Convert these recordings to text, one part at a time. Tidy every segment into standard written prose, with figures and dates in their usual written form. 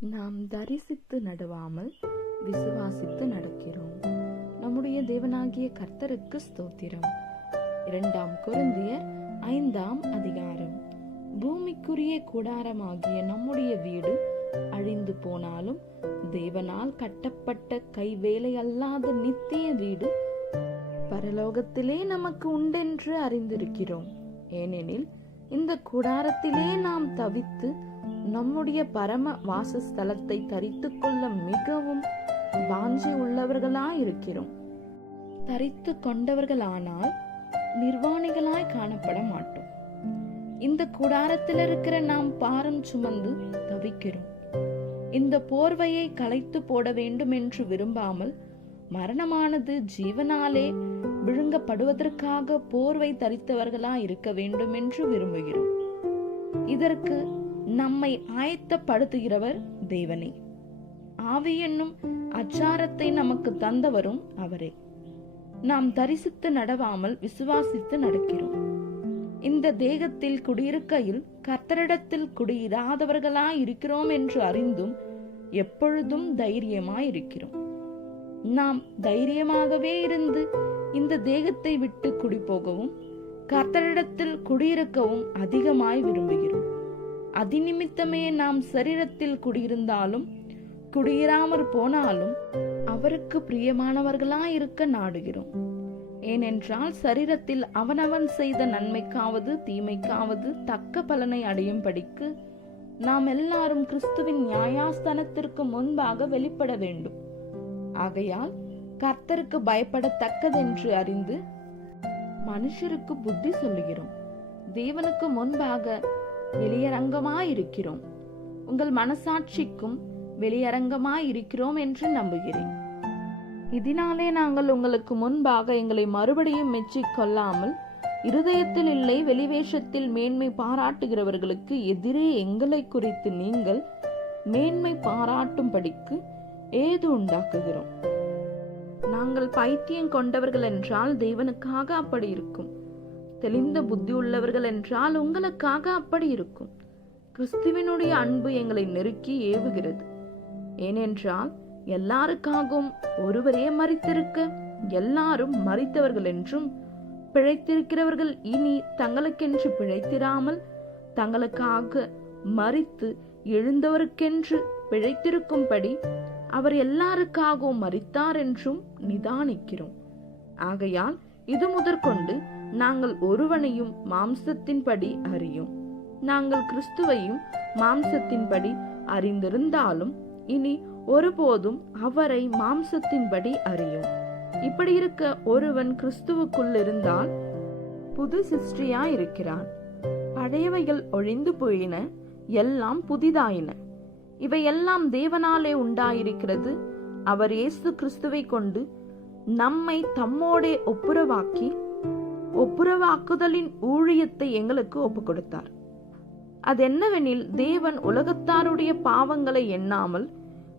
நாம் தரிசித்து நடுவாமல் விசுவாசித்து நடக்கிறோம். நம்முடைய தேவனாகிய கர்த்தருக்கு ஸ்தோத்திரம். 2 கொரிந்தியர் 5 அதிகாரம். பூமிக்குரிய கூடாரமாகிய நம்முடைய வீடு அழிந்து போனாலும் தேவனால் கட்டப்பட்ட கைவேலை அல்லாத நித்திய வீடு பரலோகத்திலே நமக்கு உண்டென்று அறிந்திருக்கிறோம். ஏனெனில் இந்த கூடாரத்திலே நாம் தவித்து நம்முடைய பரம வாசஸ்தலத்தை தரித்து கொள்ள மிகவும் வாஞ்சி உள்ளவர்களாயிருக்கிறோம். தரித்து கொண்டவர்களானால் நிர்வாணிகளாய் காணப்பட மாட்டோம். இந்த கூடாரத்தில் இருக்கிற நாம் பாரம் சுமந்து தவிக்கிறோம். இந்த போர்வையை களைத்து போட வேண்டும் என்று விரும்பாமல் மரணமானது ஜீவனாலே விழுங்கப்படுவதற்காக போர்வை தரித்தவர்களாய் இருக்க வேண்டும் என்று விரும்புகிறோம். இதற்கு நம்மை ஆயத்தப்படுத்துகிறவர் தேவனே. ஆவி என்னும் அச்சாரத்தை நமக்கு தந்தவரும் அவரே. நாம் தரிசித்து நடவாமல் விசுவாசித்து நடக்கிறோம். இந்த தேகத்தில் குடியிருக்கையில் கர்த்தரிடத்தில் குடியிராதவர்களாய் இருக்கிறோம் என்று அறிந்தும் எப்பொழுதும் தைரியமாயிருக்கிறோம். நாம் தைரியமாகவே இருந்து இந்த தேகத்தை விட்டு குடிபோகவும் கர்த்தரிடத்தில் குடியிருக்கவும் அதிகமாய் விரும்புகிறோம். அதிநிமித்தமே நாம் சரீரத்தில் குடியிருந்தாலும் குடியிராமற் போனாலும் அவருக்கு பிரியமானவர்களாயிருக்க நாடுகிறோம். ஏனென்றால் சரீரத்தில் அவனவன் செய்த நன்மைக்காவது தீமைக்காவது தக்க பலனை அடையும்படிக்கு நாம் எல்லாரும் கிறிஸ்துவின் நியாயாஸ்தானத்திற்கு முன்பாக வெளிப்பட வேண்டும். ஆகையால் கர்த்தருக்கு பயப்படத்தக்கதென்று அறிந்து மனுஷருக்கு புத்தி சொல்லுகிறோம். தேவனுக்கு முன்பாக வெளியரங்கமாயிருக்கிறோம். உங்கள் மனசாட்சிக்கும் வெளியரங்கமாயிருக்கிறோம் என்று நம்புகிறேன். இதனாலே நாங்கள் உங்களுக்கு முன்பாக எங்களை மறுபடியும் மெச்சிக் கொள்ளாமல் இருதயத்தில் இல்லை வெளிவேஷத்தில் மேன்மை பாராட்டுகிறவர்களுக்கு எதிரே எங்களை குறித்து நீங்கள் மேன்மை பாராட்டும்படிக்கு ஏது உண்டாக்குகிறோம். நாங்கள் பைத்தியம் கொண்டவர்கள் என்றால் தேவனுக்காக அப்படி இருக்கும். தெளிந்த புத்தி உள்ளவர்கள் என்றால் உங்களுக்காக அப்படி இருக்கும். கிறிஸ்துவினுடைய அன்பு எங்களை நெருக்கி ஏவுகிறது. ஏனென்றால் எல்லாருக்காகவும் ஒருவரே மரித்திருக்க எல்லாரும் மரித்தவர்கள் என்றும் பிழைத்திருக்கிறவர்கள் இனி தங்களுக்கென்று பிழைத்திராமல் தங்களுக்காக மரித்து எழுந்தவருக்கென்று பிழைத்திருக்கும்படி அவர் எல்லாருக்காகவும் மரித்தார் என்றும் நிதானிக்கிறோம். ஆகையால் இது முதற்கொண்டு நாங்கள் ஒருவனையும் மாம்சத்தின்படி அறியோம். நாங்கள் கிறிஸ்துவையும் மாம்சத்தின்படி அறிந்திருந்தாலும் இனி ஒருபோதும் அவரை மாம்சத்தின்படி அறியோம். இப்படி இருக்க ஒருவன் கிறிஸ்துவுக்குள் இருந்தால் புது சிருஷ்டியாயிருக்கிறான். பழையவைகள் ஒழிந்து போயின, எல்லாம் புதிதாயின. இவையெல்லாம் தேவனாலே உண்டாயிருக்கிறது. அவர் இயேசு கிறிஸ்துவை கொண்டு நம்மை தம்மோடே ஒப்புரவாக்குதலின் ஊழியத்தை எங்களுக்கு ஒப்பு கொடுத்தார். அதென்னவெனில் தேவன் உலகத்தாருடைய பாவங்களை எண்ணாமல்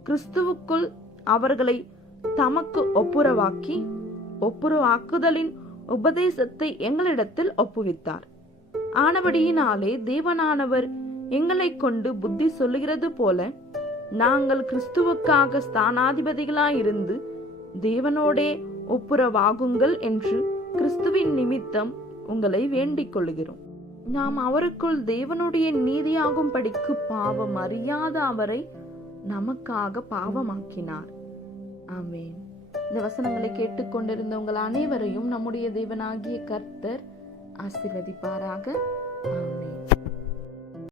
கிறிஸ்துவுக்குள் அவர்களை தமக்கு ஒப்புரவாக்குதலின் உபதேசத்தை எங்களிடத்தில் ஒப்புவித்தார். ஆனபடியினாலே தேவனானவர் எங்களை கொண்டு புத்தி சொல்லுகிறது போல நாங்கள் கிறிஸ்துவுக்காக ஸ்தானாதிபதிகளாயிருந்து தேவனோடே ஒப்புரவாகுங்கள் என்று கிறிஸ்துவின் நிமித்தம் உங்களை வேண்டிக் கொள்கிறோம். நாம் அவருக்குள் தேவனுடைய நீதியாகும் படிக்கு பாவம் அறியாத அவரை நமக்காக பாவமாக்கினார். ஆமென். இந்த வசனங்களை கேட்டுக்கொண்டிருந்த உங்கள் அனைவரையும் நம்முடைய தேவனாகிய கர்த்தர் ஆசீர்வதிப்பாராக. ஆமென்.